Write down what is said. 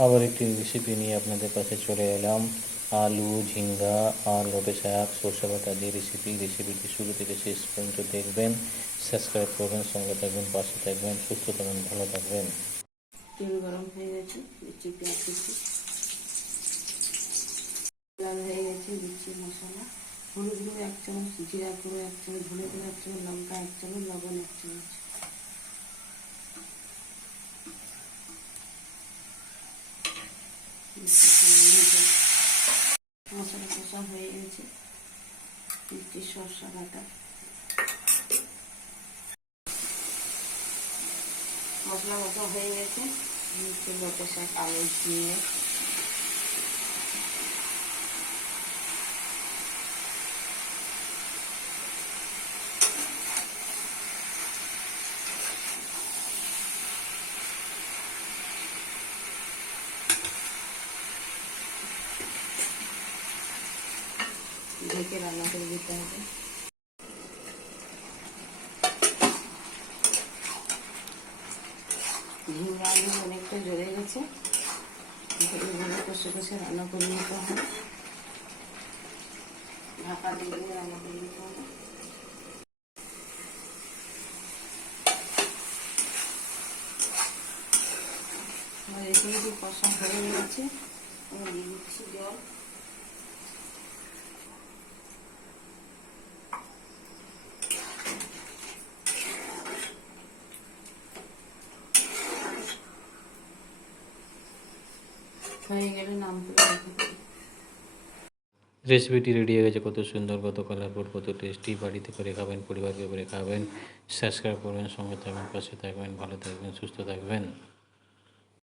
আবার একটি রেসিপি নিয়ে আপনাদের কাছে চলে এলাম। আলু, ঝিঙ্গা আর লোটে শাক, সরষে বাটা দিয়ে রেসিপি রেসিপিটি শুরু থেকে শেষ পর্যন্ত দেখবেন। সাবস্ক্রাইব করবেন, সঙ্গে থাকবেন, পাশে থাকবেন, সুস্থ থাকবেন, ভালো থাকবেন। তেল গরম হয়ে গেছে, দিচ্ছি পেঁয়াজ কুচি। লাল হয়ে গেছে, দিচ্ছি মশলা। হলুদ গুঁড়ো এক চামচ, জিরা গুঁড়ো এক চামচ, ধনে গুঁড়ো এক চামচ, লঙ্কা এক চামচ, লবণ এক চামচ দিচ্ছি সামান্য জল। মশলা কষা হয়ে গেছে। দিচ্ছি শসা বাটা মশলা মশলা হয়ে গেছে নিচে লোটে শাক, আলু দিয়ে ঢেকে রান্না করে দিতে হবে। ঝিঙ্গা আলু অনেকটা জ্বলে গেছে। এইভাবে কষে কষে রান্না করে নিতে হবে। ঢাকা দিয়ে রান্না করে নিতে হবে। রেসিপিটি কষা হয়ে গেছে আমি দিয়ে দিচ্ছি জল। রেসিপিটি রেডি হয়ে গেছে। কত সুন্দর, কত কালারফুল কত টেস্টি বাড়িতে করে খাবেন, পরিবারকে করে খাবেন। সাবস্ক্রাইব করবেন, সঙ্গে থাকবেন, পাশে থাকবেন, ভালো থাকবেন, সুস্থ থাকবেন।